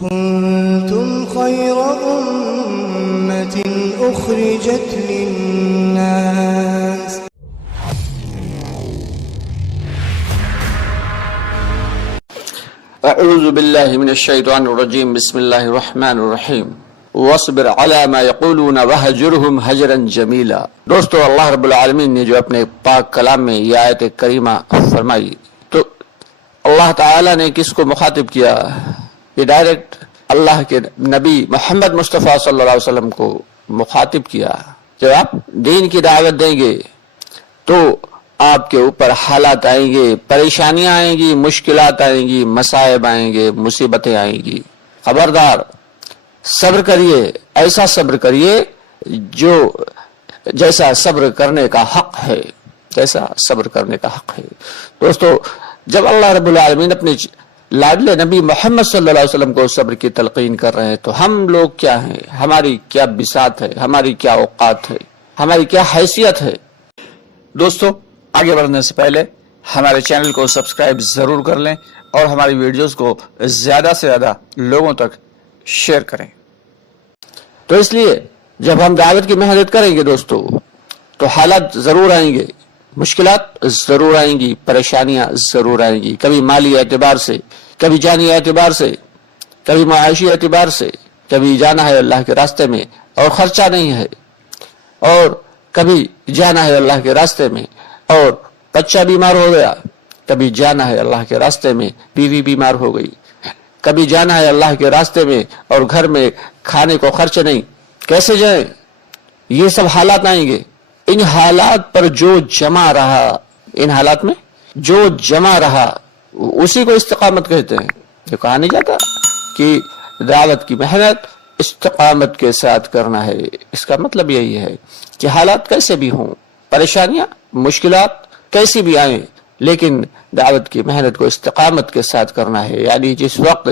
كنتم خير أمة أخرجت للناس اعوذ باللہ من الشیطان الرجیم بسم اللہ الرحمن الرحیم واصبر علی ما یقولون وہجرہم ہجرا جمیلا۔ دوستو، اللہ رب العالمین نے جو اپنے پاک کلام میں یہ آیت کریمہ فرمائی تو اللہ تعالی نے کس کو مخاطب کیا؟ یہ ڈائریکٹ اللہ کے نبی محمد مصطفیٰ صلی اللہ علیہ وسلم کو مخاطب کیا۔ جب آپ دین کی دعوت دیں گے تو آپ کے اوپر حالات آئیں گے، پریشانیاں آئیں گی، مشکلات آئیں گی، مصائب آئیں گے، مصیبتیں آئیں گی۔ خبردار صبر کریے، ایسا صبر کریے جو جیسا صبر کرنے کا حق ہے، جیسا صبر کرنے کا حق ہے۔ دوستو، جب اللہ رب العالمین اپنے لاڈلے نبی محمد صلی اللہ علیہ وسلم کو صبر کی تلقین کر رہے ہیں تو ہم لوگ کیا ہیں، ہماری کیا بساط ہے، ہماری کیا اوقات ہے، ہماری کیا حیثیت ہے؟ دوستو، آگے بڑھنے سے پہلے ہمارے چینل کو سبسکرائب ضرور کر لیں اور ہماری ویڈیوز کو زیادہ سے زیادہ لوگوں تک شیئر کریں۔ تو اس لیے جب ہم دعوت کی محنت کریں گے دوستو تو حالات ضرور آئیں گے، مشکلات ضرور آئیں گی، پریشانیاں ضرور آئیں گی، کبھی مالی اعتبار سے، کبھی جانی اعتبار سے، کبھی معاشی اعتبار سے، کبھی جانا ہے اللہ کے راستے میں اور خرچہ نہیں ہے، اور کبھی جانا ہے اللہ کے راستے میں اور بچہ بیمار ہو گیا، کبھی جانا ہے اللہ کے راستے میں بیوی بیمار ہو گئی، کبھی جانا ہے اللہ کے راستے میں اور گھر میں کھانے کو خرچ نہیں، کیسے جائیں؟ یہ سب حالات آئیں گے۔ ان حالات پر جو جمع رہا، ان حالات میں جو جمع رہا اسی کو استقامت کہتے ہیں۔ جو کہا نہیں جاتا کہ دعوت کی محنت استقامت کے ساتھ کرنا ہے، اس کا مطلب یہی ہے کہ حالات کیسے بھی ہوں، پریشانیاں مشکلات کیسی بھی آئیں، لیکن دعوت کی محنت کو استقامت کے ساتھ کرنا ہے۔ یعنی جس وقت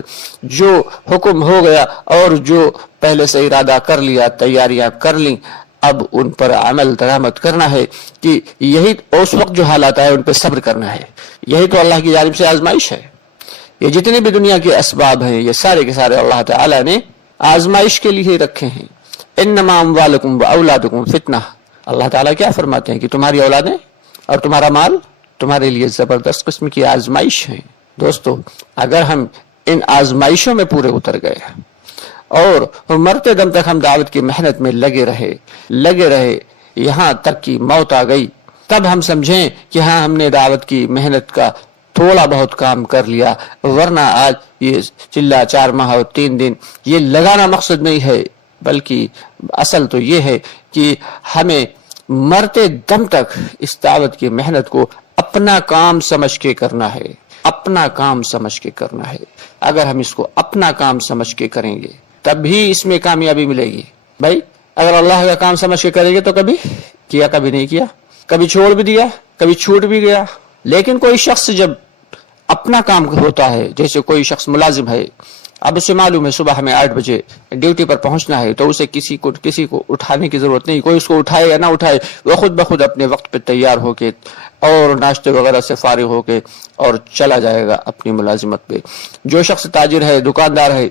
جو حکم ہو گیا اور جو پہلے سے ارادہ کر لیا، تیاریاں کر لیں، اب ان پر عمل درآمد کرنا ہے کہ یہی اس وقت جو حالات آئے ان پہ صبر کرنا ہے۔ یہی تو اللہ کی جانب سے آزمائش ہے۔ یہ جتنے بھی دنیا کے اسباب ہیں یہ سارے کے سارے اللہ تعالی نے آزمائش کے لیے رکھے ہیں۔ انما اموالکم واولادکم فتنہ۔ اللہ تعالیٰ کیا فرماتے ہیں کہ تمہاری اولادیں اور تمہارا مال تمہارے لیے زبردست قسم کی آزمائش ہے۔ دوستو، اگر ہم ان آزمائشوں میں پورے اتر گئے اور مرتے دم تک ہم دعوت کی محنت میں لگے رہے یہاں تک کہ موت آ گئی، تب ہم سمجھیں کہ ہاں ہم نے دعوت کی محنت کا تھوڑا بہت کام کر لیا، ورنہ آج یہ چلا 4 ماہ اور 3 دن یہ لگانا مقصد نہیں ہے، بلکہ اصل تو یہ ہے کہ ہمیں مرتے دم تک اس دعوت کی محنت کو اپنا کام سمجھ کے کرنا ہے، اپنا کام سمجھ کے کرنا ہے۔ اگر ہم اس کو اپنا کام سمجھ کے کریں گے تب بھی اس میں کامیابی ملے گی۔ بھائی اگر اللہ کا کام سمجھ کے کریں گے تو کبھی کیا، کبھی نہیں کیا، کبھی چھوڑ بھی دیا، کبھی چھوٹ بھی گیا۔ لیکن کوئی شخص جب اپنا کام ہوتا ہے، جیسے کوئی شخص ملازم ہے، اب اسے معلوم ہے صبح ہمیں 8 بجے ڈیوٹی پر پہنچنا ہے، تو اسے کسی کو اٹھانے کی ضرورت نہیں، کوئی اس کو اٹھائے یا نہ اٹھائے، وہ خود بخود اپنے وقت پہ تیار ہو کے اور ناشتے وغیرہ سے فارغ ہو کے اور چلا جائے گا اپنی ملازمت پہ۔ جو شخص تاجر ہے، دکاندار ہے،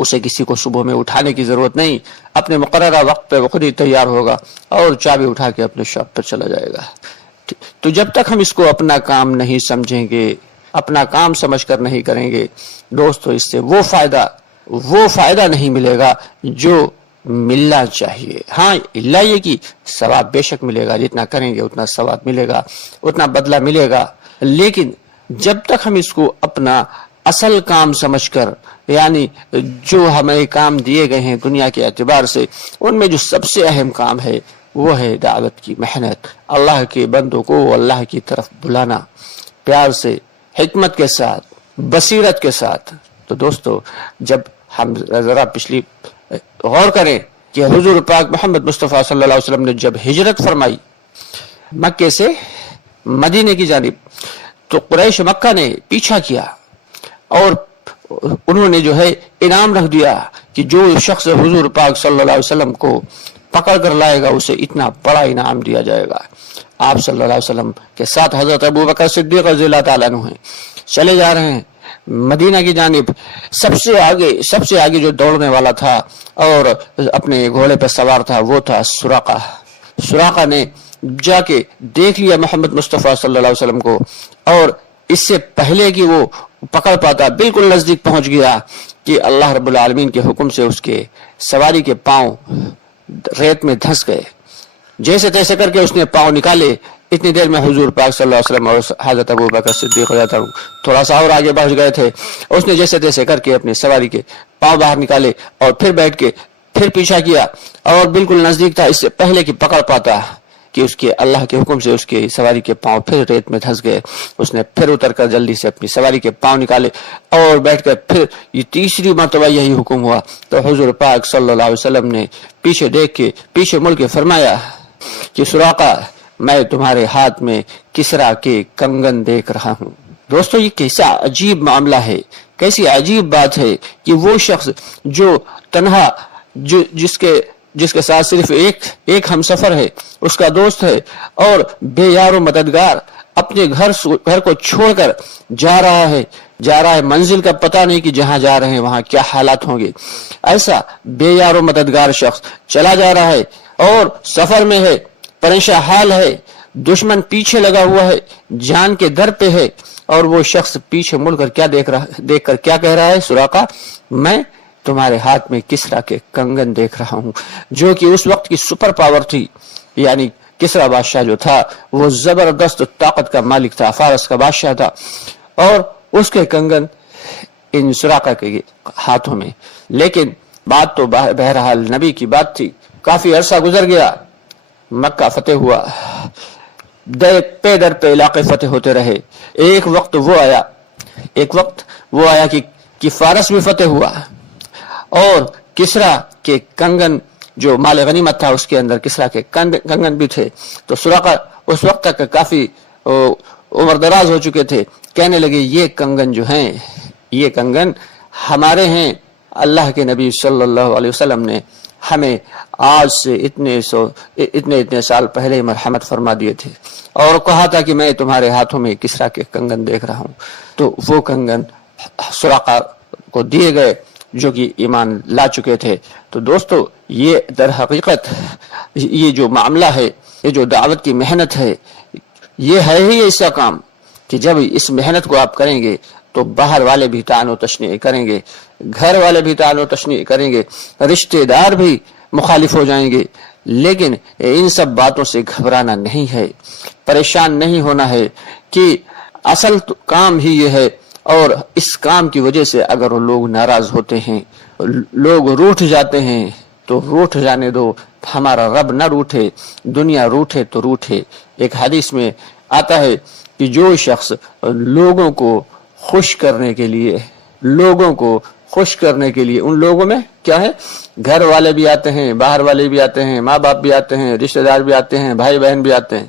اسے کسی کو صبح میں اٹھانے کی ضرورت نہیں، اپنے مقررہ وقت پہ وہ خود ہی تیار ہوگا اور چابی اٹھا کے اپنے شاپ پر چلا جائے گا۔ تو جب تک ہم اس کو اپنا کام نہیں سمجھیں گے، اپنا کام سمجھ کر نہیں کریں گے دوستو، اس سے وہ فائدہ نہیں ملے گا جو ملنا چاہیے۔ ہاں اللہ یہ کہ ثواب بے شک ملے گا، جتنا کریں گے اتنا ثواب ملے گا، اتنا بدلہ ملے گا، لیکن جب تک ہم اس کو اپنا اصل کام سمجھ کر، یعنی جو ہمیں کام دیے گئے ہیں دنیا کے اعتبار سے، ان میں جو سب سے اہم کام ہے وہ ہے دعوت کی محنت، اللہ کے بندوں کو اللہ کی طرف بلانا، پیار سے، حکمت کے ساتھ، بصیرت کے ساتھ۔ تو دوستو، جب ہم ذرا پچھلی غور کریں کہ حضور پاک محمد مصطفیٰ صلی اللہ علیہ وسلم نے جب ہجرت فرمائی مکے سے مدینے کی جانب، تو قریش مکہ نے پیچھا کیا اور انہوں نے جو ہے انعام رکھ دیا کہ جو شخص حضور پاک صلی اللہ علیہ وسلم کو پکڑ کر لائے گا اسے اتنا بڑا انعام دیا جائے گا۔ آپ صلی اللہ علیہ وسلم کے ساتھ حضرت ابو بکر صدیق رضی اللہ تعالیٰ عنہ ہیں، چلے جا رہے ہیں مدینہ کی جانب سب سے آگے جو دوڑنے والا تھا اور اپنے گھوڑے پر سوار تھا وہ تھا سراقہ نے جا کے دیکھ لیا محمد مصطفیٰ صلی اللہ علیہ وسلم کو، اور اس سے پہلے کہ وہ پکڑ پاتا بالکل نزدیک پہنچ گیا کہ اللہ رب العالمین کے حکم سے اس کے سواری کے پاؤں ریت میں دھنس گئے۔ جیسے تیسے کر کے اس نے پاؤں نکالے، اتنی دیر میں حضور پاک صلی اللہ علیہ وسلم اور حضرت ابو بکر صدیق تھوڑا سا اور آگے بڑھ گئے تھے۔ اس نے جیسے تیسے کر کے اپنی سواری کے پاؤں باہر نکالے اور پھر بیٹھ کے پھر پیچھا کیا، اور بالکل نزدیک تھا اس سے پہلے کہ پکڑ پاتا کہ اس کے اللہ کے حکم سے اس کے سواری کے پاؤں پھر ریت میں دھنس گئے۔ اس نے پھر اتر کر جلدی سے اپنی سواری کے پاؤں نکالے اور بیٹھ کر پھر یہ تیسری مرتبہ یہی حکم ہوا تو حضور پاک صلی اللہ علیہ وسلم نے پیچھے دیکھ کے پیچھے مڑ کے فرمایا کہ سراقہ، میں تمہارے ہاتھ میں کسرا کے کنگن دیکھ رہا ہوں۔ دوستو یہ کیسا عجیب معاملہ ہے، کیسی عجیب بات ہے کہ وہ شخص جو تنہا جس کے ساتھ صرف ایک ہم سفر ہے، اس کا دوست ہے، اور بے یار و مددگار اپنے گھر کو چھوڑ کر جا رہا ہے، منزل کا پتہ نہیں کہ جہاں جا رہے ہیں وہاں کیا حالات ہوں گے۔ ایسا بے یار و مددگار شخص چلا جا رہا ہے اور سفر میں ہے، پریشان حال ہے، دشمن پیچھے لگا ہوا ہے، جان کے در پہ ہے، اور وہ شخص پیچھے مڑ کر کیا دیکھ کر کیا کہہ رہا ہے؟ سراقہ، میں تمہارے ہاتھ میں کسرا کے کنگن دیکھ رہا ہوں، جو کہ اس وقت کی سپر پاور تھی، یعنی کسرا بادشاہ جو تھا وہ زبردست طاقت کا مالک تھا، فارس کا بادشاہ تھا، اور اس کے کنگن ان سراقہ کے ہاتھوں میں۔ لیکن بات تو بہرحال نبی کی بات تھی، کافی عرصہ گزر گیا، مکہ فتح ہوا، در پہ علاقے فتح ہوتے رہے۔ ایک وقت وہ آیا کہ فارس بھی فتح ہوا، اور کسرا کے کنگن جو مال غنیمت تھا اس کے اندر کسرا کے کنگن بھی تھے۔ تو سراقہ اس وقت تک کافی عمر دراز ہو چکے تھے، کہنے لگے یہ کنگن جو ہیں، یہ کنگن ہمارے ہیں، اللہ کے نبی صلی اللہ علیہ وسلم نے ہمیں آج سے اتنے سال پہلے مرحمت فرما دیے تھے اور کہا تھا کہ میں تمہارے ہاتھوں میں کسرا کے کنگن دیکھ رہا ہوں۔ تو وہ کنگن سراقہ کو دیے گئے جو کہ ایمان لا چکے تھے۔ تو دوستو یہ در حقیقت یہ جو معاملہ ہے، یہ جو دعوت کی محنت ہے، یہ ہے ہی ایسا کام کہ جب اس محنت کو آپ کریں گے تو باہر والے بھی طعن و تشنیع کریں گے، گھر والے بھی طعن و تشنیع کریں گے، رشتہ دار بھی مخالف ہو جائیں گے، لیکن ان سب باتوں سے گھبرانا نہیں ہے، پریشان نہیں ہونا ہے کہ اصل کام ہی یہ ہے، اور اس کام کی وجہ سے اگر لوگ ناراض ہوتے ہیں، لوگ روٹھ جاتے ہیں تو روٹھ جانے دو، ہمارا رب نہ روٹھے، دنیا روٹھے تو روٹھے۔ ایک حدیث میں آتا ہے کہ جو شخص لوگوں کو خوش کرنے کے لیے ان لوگوں میں کیا ہے، گھر والے بھی آتے ہیں، باہر والے بھی آتے ہیں، ماں باپ بھی آتے ہیں، رشتہ دار بھی آتے ہیں، بھائی بہن بھی آتے ہیں۔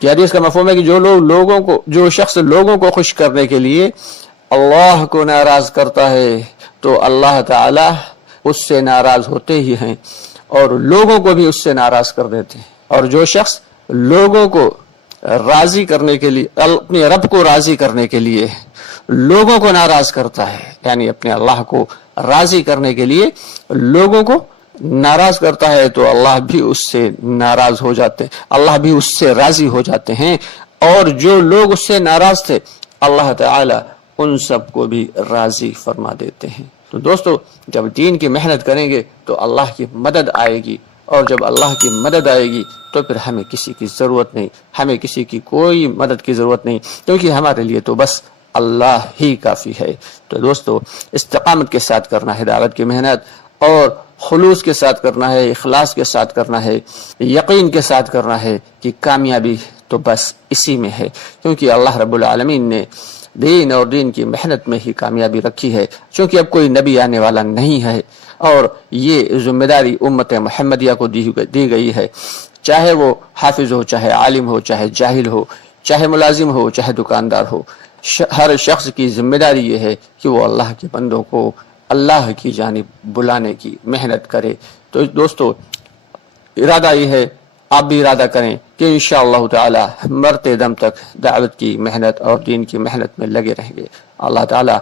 کہ حدیث کا مفہوم ہے کہ جو شخص لوگوں کو خوش کرنے کے لیے اللہ کو ناراض کرتا ہے تو اللہ تعالی اس سے ناراض ہوتے ہی ہیں اور لوگوں کو بھی اس سے ناراض کر دیتے ہیں۔ اور جو شخص لوگوں کو راضی کرنے کے لیے، اپنے رب کو راضی کرنے کے لیے لوگوں کو ناراض کرتا ہے، یعنی اپنے اللہ کو راضی کرنے کے لیے لوگوں کو ناراض کرتا ہے، تو اللہ بھی اس سے ناراض ہو جاتے ہیں، اللہ بھی اس سے راضی ہو جاتے ہیں، اور جو لوگ اس سے ناراض تھے اللہ تعالی ان سب کو بھی راضی فرما دیتے ہیں۔ تو دوستو جب دین کی محنت کریں گے تو اللہ کی مدد آئے گی، اور جب اللہ کی مدد آئے گی تو پھر ہمیں کسی کی ضرورت نہیں، ہمیں کسی کی کوئی مدد کی ضرورت نہیں، کیونکہ ہمارے لیے تو بس اللہ ہی کافی ہے۔ تو دوستو استقامت کے ساتھ کرنا ہے دعوت کی محنت، اور خلوص کے ساتھ کرنا ہے، اخلاص کے ساتھ کرنا ہے، یقین کے ساتھ کرنا ہے کہ کامیابی تو بس اسی میں ہے، کیونکہ اللہ رب العالمین نے دین اور دین کی محنت میں ہی کامیابی رکھی ہے، چونکہ اب کوئی نبی آنے والا نہیں ہے، اور یہ ذمہ داری امت محمدیہ کو دی گئی ہے، چاہے وہ حافظ ہو، چاہے عالم ہو، چاہے جاہل ہو، چاہے ملازم ہو، چاہے دکاندار ہو، ہر شخص کی ذمہ داری یہ ہے کہ وہ اللہ کے بندوں کو اللہ کی جانب بلانے کی محنت کرے۔ تو دوستو ارادہ یہ ہے آپ بھی ارادہ کریں کہ انشاءاللہ تعالی مرتے دم تک دعوت کی محنت اور دین کی محنت میں لگے رہیں گے۔ اللہ تعالی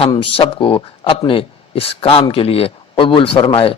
ہم سب کو اپنے اس کام کے لیے قبول فرمائے۔